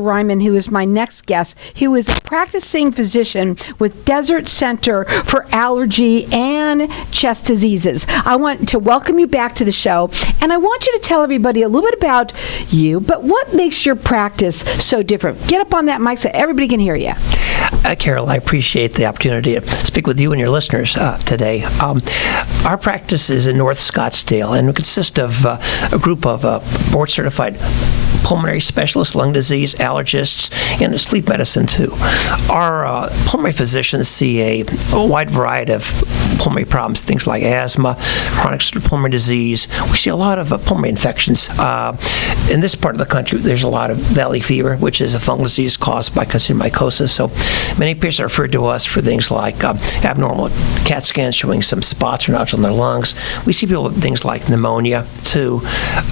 Reihman, who is my next guest, who is a practicing physician with Desert Center for Allergy and Chest Diseases. I want to welcome you back to the show, and I want you to tell everybody a little bit about you, but what makes your practice so different? Get up on that mic so everybody can hear you. Carol, I appreciate the opportunity to speak with you and your listeners today. Our practice is in North Scottsdale, and it consists of a group of board-certified pulmonary specialists, lung disease, allergists, and sleep medicine too. Our pulmonary physicians see a wide variety of pulmonary problems, things like asthma, chronic pulmonary disease. We see a lot of pulmonary infections. In this part of the country, there's a lot of valley fever, which is a fungal disease caused by mycosis. So many patients are referred to us for things like abnormal CAT scans showing some spots or nodules in their lungs. We see people with things like pneumonia too.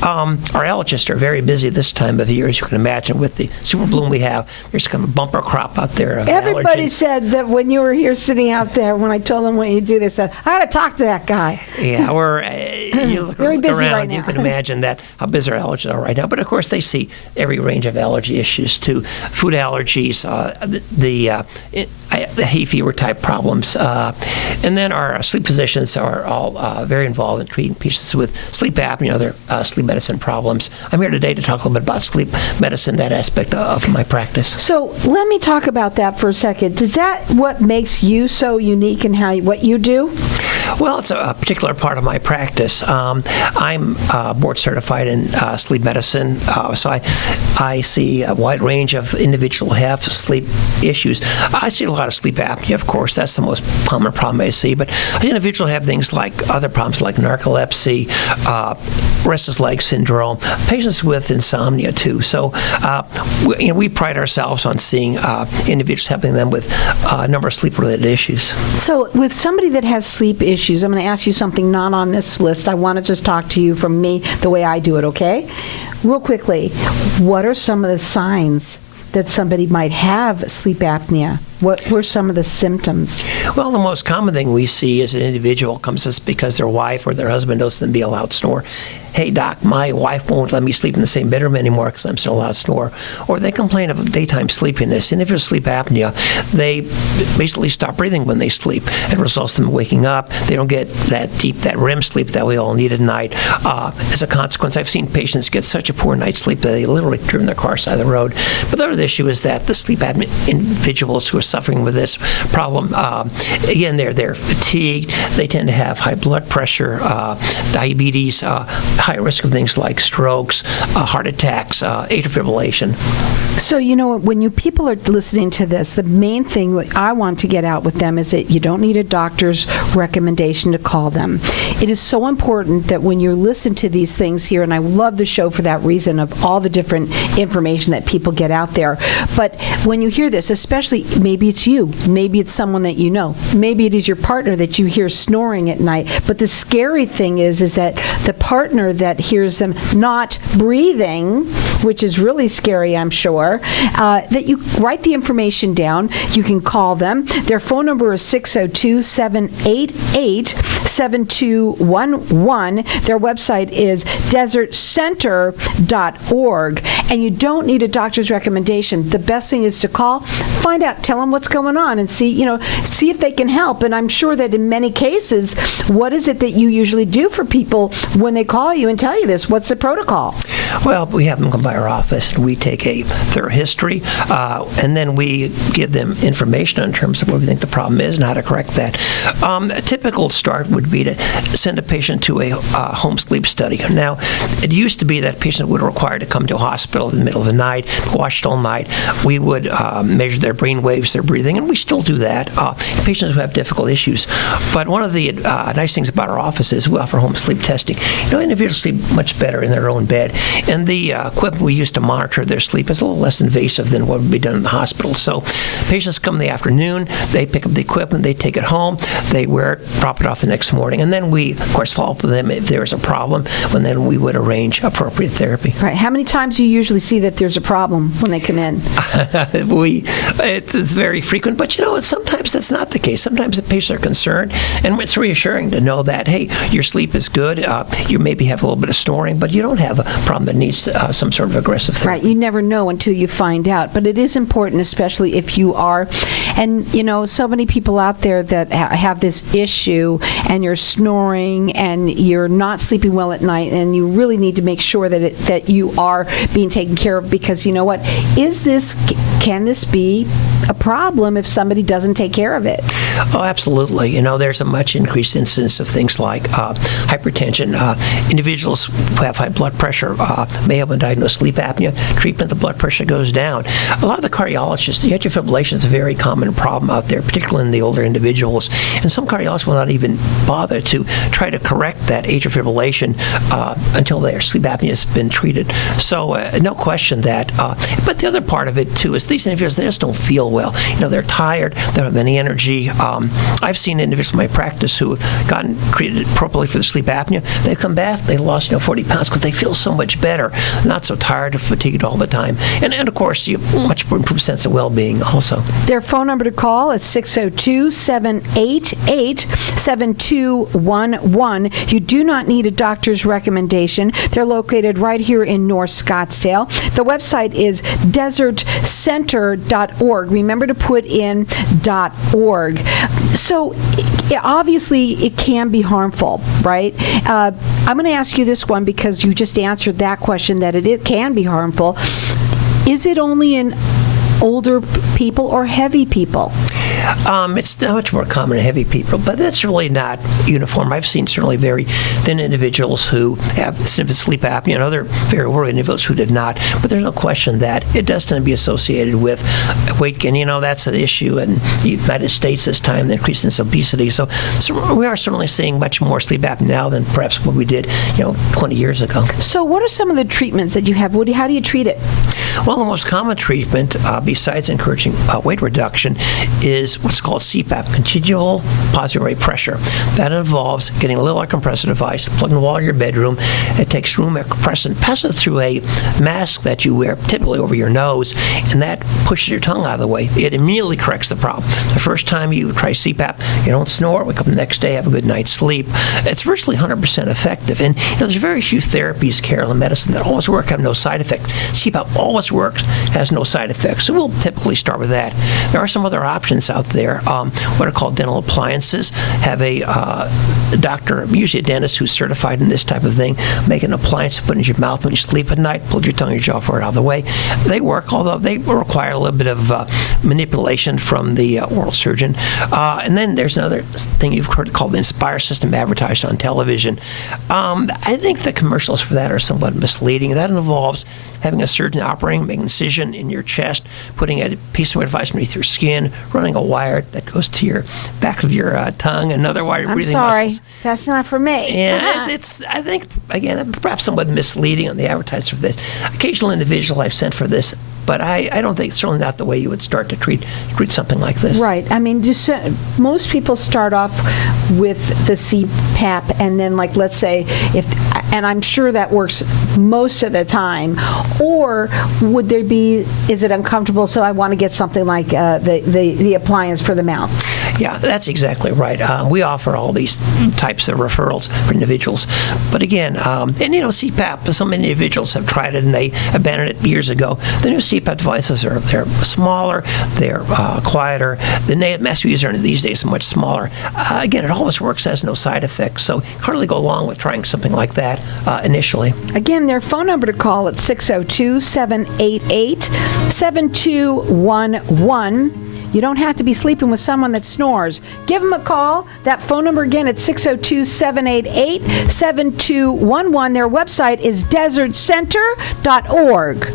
Our allergists are very busy this time of year, as you can imagine, with the super bloom we have. There's kind of a bumper crop out there of Everybody allergens. said that when you were here sitting out there, when I told them what you do, they said, I got to talk to that guy. Yeah, we're you look Very busy around, right you now. can imagine that how busy our allergists are right now. But of course, they see every range of allergy issues too, food allergies, the hay fever type problems, and then our sleep physicians are all very involved in treating patients with sleep apnea, other sleep medicine problems. I'm here today to talk a little bit about sleep medicine, that aspect of my practice. So let me talk about that for a second. Is that what makes you so unique in what you do? Well, it's a particular part of my practice. I'm board certified in sleep medicine, so I see a wide range of individuals who have sleep issues. I see a lot of sleep apnea, of course. That's the most common problem I see. But I see individuals have things like other problems like narcolepsy, restless leg syndrome, patients with insomnia too. So we pride ourselves on seeing individuals, helping them with a number of sleep-related issues. So with somebody that has sleep issues, I'm going to ask you something not on this list. I want to just talk to you from me the way I do it, okay? Real quickly, what are some of the signs that somebody might have sleep apnea? What were some of the symptoms? Well, the most common thing we see is an individual comes to us because their wife or their husband doesn't let them be a loud snorer. Hey, doc, my wife won't let me sleep in the same bedroom anymore because I'm so loud snorer. Or they complain of daytime sleepiness. And if it's sleep apnea, they basically stop breathing when they sleep. It results in them waking up. They don't get that deep, that REM sleep that we all need at night. As a consequence, I've seen patients get such a poor night's sleep that they literally driven their car side of the road. But the other issue is that the sleep apnea individuals who are suffering with this problem, again, they're fatigued. They tend to have high blood pressure, diabetes, high risk of things like strokes, heart attacks, atrial fibrillation. So, when people are listening to this, the main thing that I want to get out with them is that you don't need a doctor's recommendation to call them. It is so important that when you listen to these things here, and I love the show for that reason of all the different information that people get out there, but when you hear this, especially maybe it's you, maybe it's someone that you know, maybe it is your partner that you hear snoring at night, but the scary thing is that the partner that hears them not breathing, which is really scary, I'm sure, that you write the information down. You can call them. Their phone number is 602-788-7211. Their website is desertcenter.org. And you don't need a doctor's recommendation. The best thing is to call, find out, tell them what's going on, and see if they can help. And I'm sure that in many cases, what is it that you usually do for people when they call you and tell you this? What's the protocol? Well, we have them come by our office, and we take a thorough history, and then we give them information in terms of what we think the problem is and how to correct that. A typical start would be to send a patient to a home sleep study. Now, it used to be that a patient would require to come to a hospital in the middle of the night, watched all night. We would measure their brain waves, their breathing, and we still do that. Patients who have difficult issues. But one of the nice things about our office is we offer home sleep testing. Individuals sleep much better in their own bed, and the equipment we use to monitor their sleep is a little less invasive than what would be done in the hospital. So patients come in the afternoon, they pick up the equipment, they take it home, they wear it, drop it off the next morning, and then we, of course, follow up with them if there's a problem, and then we would arrange appropriate therapy. Right. How many times do you usually see that there's a problem when they come in? It's very frequent, but sometimes that's not the case. Sometimes the patients are concerned, and it's reassuring to know that, hey, your sleep is good, you maybe have a little bit of snoring, but you don't have a problem that needs some sort of aggressive therapy. Right, you never know until you find out, but it is important, especially if you are, and so many people out there that have this issue, and you're snoring, and you're not sleeping well at night, and you really need to make sure that you are being taken care of, because you know what, can this be a problem if somebody doesn't take care of it? Oh, absolutely. There's a much increased incidence of things like hypertension. Individuals who have high blood pressure may have been diagnosed sleep apnea. Treatment, the blood pressure goes down. A lot of the cardiologists, the atrial fibrillation is a very common problem out there, particularly in the older individuals. And some cardiologists will not even bother to try to correct that atrial fibrillation until their sleep apnea has been treated. So no question that. But the other part of it, too, is these individuals, they just don't feel well. They're tired. They don't have any energy. I've seen individuals in my practice who have gotten treated appropriately for the sleep apnea. They've come back, they lost 40 pounds because they feel so much better, not so tired or fatigued all the time. And of course, you much more improved sense of well-being also. Their phone number to call is 602-788-7211. You do not need a doctor's recommendation. They're located right here in North Scottsdale. The website is desertcenter.org. Remember to put in .org. So obviously it can be harmful, right? I'm going to ask you this one because you just answered that question, that it can be harmful. Is it only in older people or heavy people? It's much more common in heavy people, but that's really not uniform. I've seen certainly very thin individuals who have significant sleep apnea and other very overweight individuals who did not. But there's no question that it does tend to be associated with weight gain. That's an issue in the United States this time, the increase in obesity. So we are certainly seeing much more sleep apnea now than perhaps what we did, 20 years ago. So what are some of the treatments that you have? How do you treat it? Well, the most common treatment, besides encouraging weight reduction, is what's called CPAP, continual positive rate pressure. That involves getting a little air compressor device, plugging the wall of your bedroom. It takes room air compressor and passes it through a mask that you wear typically over your nose, and that pushes your tongue out of the way. It immediately corrects the problem. The first time you try CPAP, you don't snore, wake up the next day, have a good night's sleep. It's virtually 100% effective. And there's very few therapies, Carol, in medicine that always work, have no side effects. CPAP always works, has no side effects. So we'll typically start with that. There are some other options out there. What are called dental appliances. Have a doctor, usually a dentist who's certified in this type of thing, make an appliance to put in your mouth when you sleep at night, pull your tongue and your jaw forward out of the way. They work, although they require a little bit of manipulation from the oral surgeon. And then there's another thing you've heard called the Inspire system advertised on television. I think the commercials for that are somewhat misleading. That involves having a surgeon operating, making an incision in your chest, putting a piece of device beneath your skin, running a wire that goes to your back of your tongue, another wire breathing muscles. That's not for me. Yeah, it's I think, again, perhaps somewhat misleading on the advertising for this. Occasional individual I've sent for this, but I don't think it's certainly not the way you would start to treat something like this. Right. I mean, most people start off with the CPAP, and then, let's say, and I'm sure that works most of the time, or would there be, is it uncomfortable, so I want to get something like the appliance for the mouth? Yeah, that's exactly right. We offer all these types of referrals for individuals. But again, CPAP, some individuals have tried it and they abandoned it years ago. The new CPAP devices they're smaller, they're quieter. The mass user these days are much smaller. Again, it always works, has no side effects, so hardly go along with trying something like that initially. Again, their phone number to call at 602-788-7211. You don't have to be sleeping with someone that snores. Give them a call. That phone number again at 602-788-7211. Their website is desertcenter.org.